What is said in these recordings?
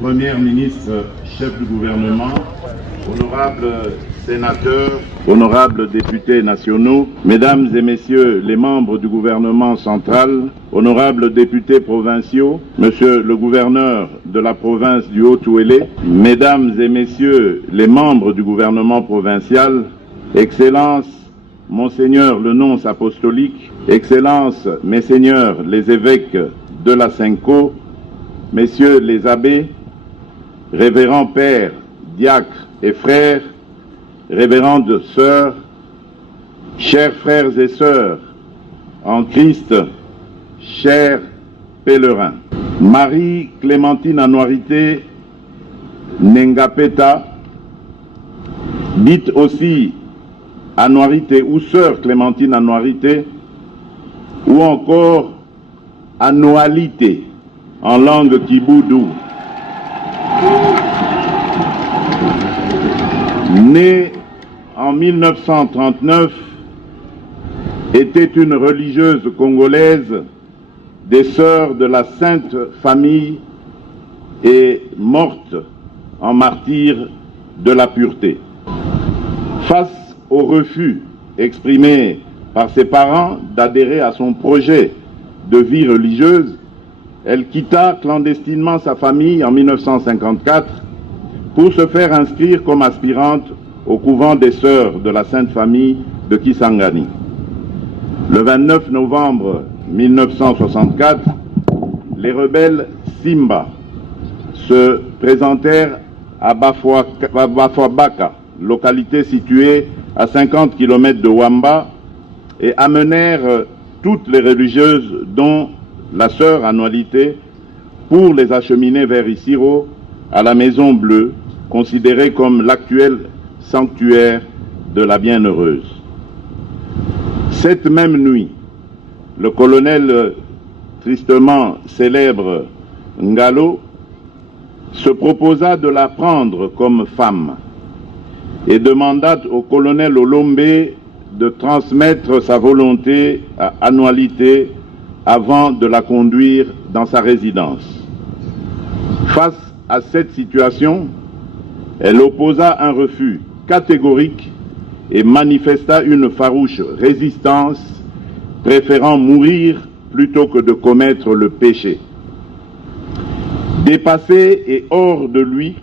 Première ministre, chef du gouvernement, honorables sénateurs, honorables députés nationaux, mesdames et messieurs les membres du gouvernement central, honorables députés provinciaux, monsieur le gouverneur de la province du Haut-Ouélé, mesdames et messieurs les membres du gouvernement provincial, Excellences, Monseigneur le nonce apostolique, Excellences, Messeigneurs les évêques de la Cinco, Messieurs les abbés, révérends pères, diacres et frères, révérendes sœurs, chers frères et sœurs en Christ, chers pèlerins. Marie Clémentine Anuarité Nengapeta, dite aussi Anuarité ou sœur Clémentine Anuarité, ou encore Annualité en langue kiboudou. Née en 1939, était une religieuse congolaise des Sœurs de la Sainte Famille et morte en martyre de la pureté. Face au refus exprimé par ses parents d'adhérer à son projet de vie religieuse, elle quitta clandestinement sa famille en 1954 pour se faire inscrire comme aspirante au couvent des Sœurs de la Sainte Famille de Kisangani. Le 29 novembre 1964, les rebelles Simba se présentèrent à Bafouabaka, localité située à 50 km de Wamba, et amenèrent toutes les religieuses, dont la sœur Annualité, pour les acheminer vers Isiro, à la Maison Bleue, considérée comme l'actuel sanctuaire de la Bienheureuse. Cette même nuit, le colonel tristement célèbre Ngalo se proposa de la prendre comme femme et demanda au colonel Olombe de transmettre sa volonté à Annualité avant de la conduire dans sa résidence. Face à cette situation, elle opposa un refus catégorique et manifesta une farouche résistance, préférant mourir plutôt que de commettre le péché. Dépassé et hors de lui,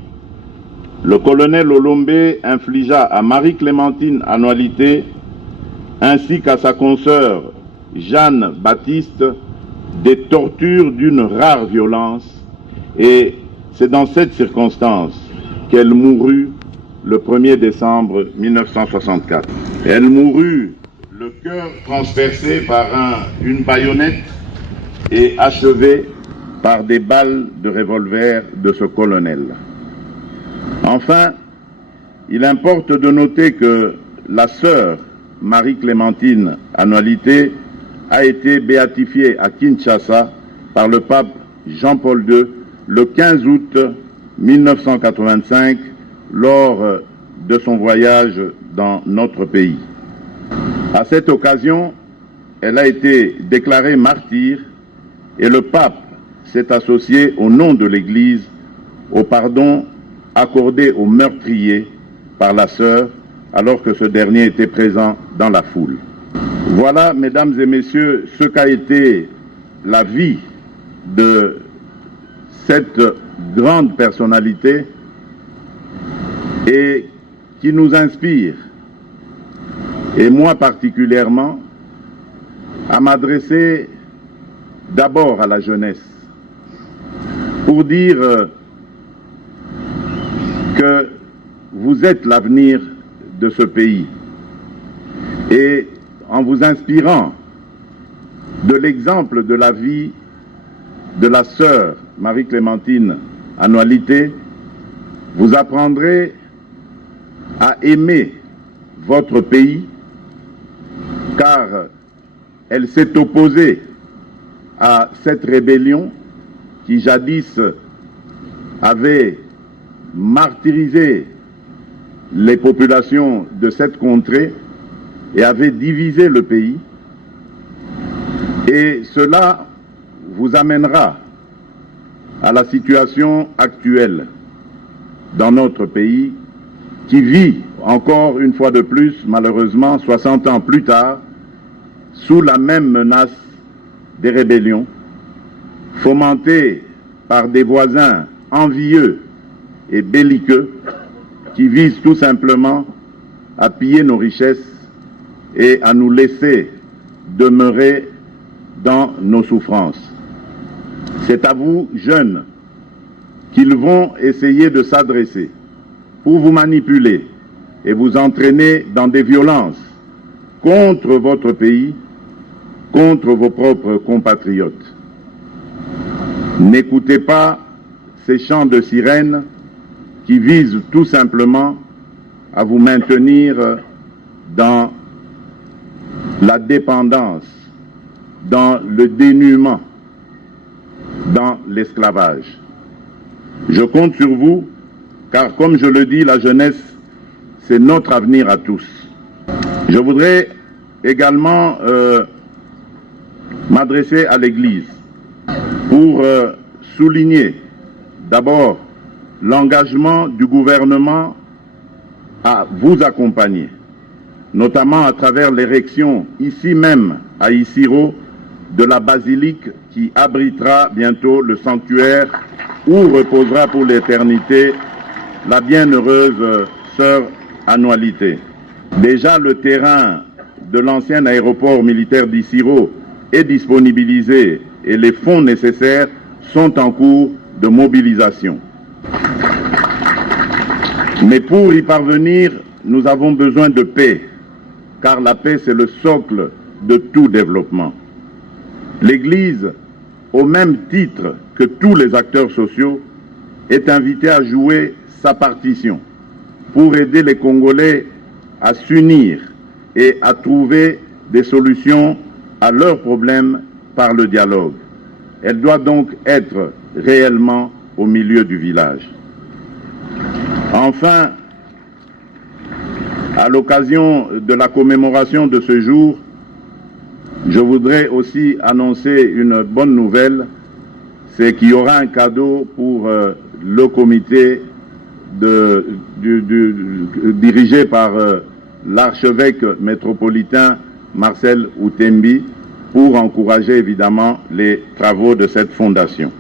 le colonel Olombe infligea à Marie-Clémentine Annualité ainsi qu'à sa consoeur Jeanne Baptiste des tortures d'une rare violence, et c'est dans cette circonstance qu'elle mourut le 1er décembre 1964. Elle mourut le cœur transpercé par une baïonnette et achevée par des balles de revolver de ce colonel. Enfin, il importe de noter que la sœur Marie-Clémentine Annualité a été béatifiée à Kinshasa par le pape Jean-Paul II le 15 août 1985 lors de son voyage dans notre pays. À cette occasion, elle a été déclarée martyre et le pape s'est associé au nom de l'Église au pardon accordé au meurtrier par la sœur alors que ce dernier était présent dans la foule. Voilà, mesdames et messieurs, ce qu'a été la vie de cette grande personnalité et qui nous inspire, et moi particulièrement, à m'adresser d'abord à la jeunesse pour dire que vous êtes l'avenir de ce pays. Et en vous inspirant de l'exemple de la vie de la sœur Marie-Clémentine Annualité, vous apprendrez à aimer votre pays, car elle s'est opposée à cette rébellion qui jadis avait martyrisé les populations de cette contrée et avait divisé le pays. Et cela vous amènera à la situation actuelle dans notre pays qui vit encore une fois de plus, malheureusement, 60 ans plus tard, sous la même menace des rébellions, fomentées par des voisins envieux et belliqueux qui visent tout simplement à piller nos richesses et à nous laisser demeurer dans nos souffrances. C'est à vous, jeunes, qu'ils vont essayer de s'adresser pour vous manipuler et vous entraîner dans des violences contre votre pays, contre vos propres compatriotes. N'écoutez pas ces chants de sirènes qui visent tout simplement à vous maintenir dans la dépendance, dans le dénuement, dans l'esclavage. Je compte sur vous, car comme je le dis, la jeunesse, c'est notre avenir à tous. Je voudrais également m'adresser à l'Église pour souligner d'abord l'engagement du gouvernement à vous accompagner, notamment à travers l'érection ici même à Isiro de la basilique qui abritera bientôt le sanctuaire où reposera pour l'éternité la bienheureuse sœur Annualité. Déjà le terrain de l'ancien aéroport militaire d'Isiro est disponibilisé et les fonds nécessaires sont en cours de mobilisation. Mais pour y parvenir, nous avons besoin de paix, car la paix c'est le socle de tout développement. L'Église, au même titre que tous les acteurs sociaux, est invitée à jouer sa partition pour aider les Congolais à s'unir et à trouver des solutions à leurs problèmes par le dialogue. Elle doit donc être réellement au milieu du village. Enfin, à l'occasion de la commémoration de ce jour, je voudrais aussi annoncer une bonne nouvelle, c'est qu'il y aura un cadeau pour le comité dirigé par l'archevêque métropolitain Marcel Outembi pour encourager évidemment les travaux de cette fondation.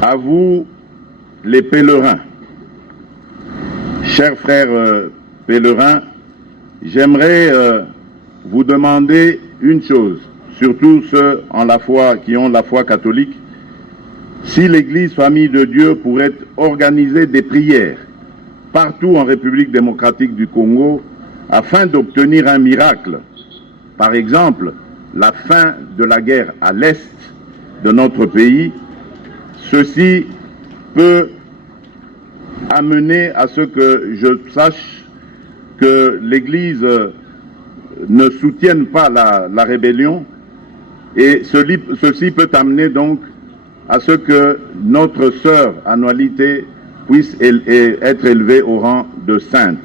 À vous, les pèlerins, chers frères pèlerins, j'aimerais vous demander une chose, surtout ceux en la foi, qui ont la foi catholique, si l'Église Famille de Dieu pourrait organiser des prières partout en République démocratique du Congo afin d'obtenir un miracle. Par exemple, la fin de la guerre à l'est de notre pays. Ceci peut amener à ce que je sache que l'Église ne soutienne pas la rébellion et ceci peut amener donc à ce que notre sœur Annualité puisse être élevée au rang de sainte.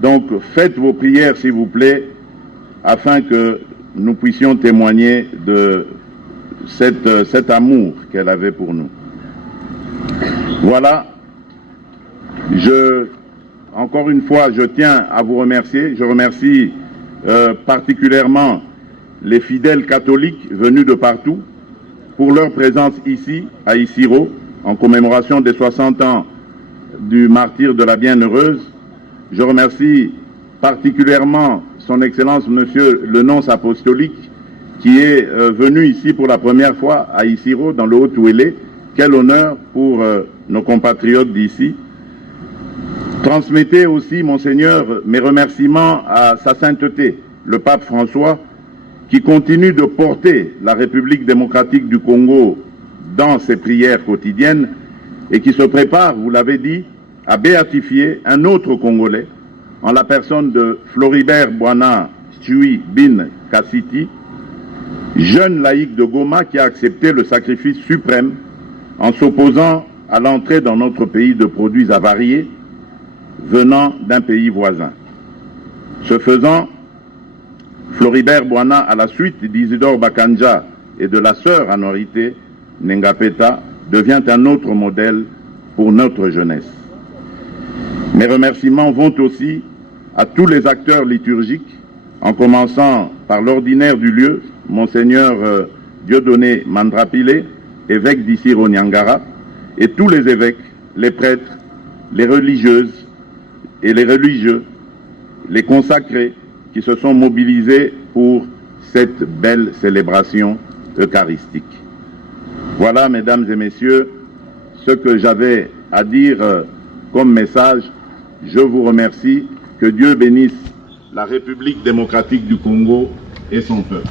Donc faites vos prières s'il vous plaît afin que nous puissions témoigner de cet amour qu'elle avait pour nous. Voilà, encore une fois, je tiens à vous remercier. Je remercie particulièrement les fidèles catholiques venus de partout pour leur présence ici, à Isiro, en commémoration des 60 ans du martyre de la Bienheureuse. Je remercie particulièrement son Excellence Monsieur le Nonce apostolique qui est venu ici pour la première fois à Isiro, dans le Haut-Ouélé. Quel honneur pour nos compatriotes d'ici. Transmettez aussi, Monseigneur, mes remerciements à sa sainteté, le pape François, qui continue de porter la République démocratique du Congo dans ses prières quotidiennes et qui se prépare, vous l'avez dit, à béatifier un autre Congolais en la personne de Floribert Bwana Chui Bin Kassiti, jeune laïc de Goma qui a accepté le sacrifice suprême en s'opposant à l'entrée dans notre pays de produits avariés venant d'un pays voisin. Ce faisant, Floribert Boana, à la suite d'Isidore Bakanja et de la sœur Anorité Nengapeta, devient un autre modèle pour notre jeunesse. Mes remerciements vont aussi à tous les acteurs liturgiques, en commençant par l'ordinaire du lieu, Monseigneur Dieudonné Mandrapilé, évêque d'Issiro Niangara, et tous les évêques, les prêtres, les religieuses et les religieux, les consacrés qui se sont mobilisés pour cette belle célébration eucharistique. Voilà, mesdames et messieurs, ce que j'avais à dire comme message. Je vous remercie. Que Dieu bénisse la République démocratique du Congo et son peuple.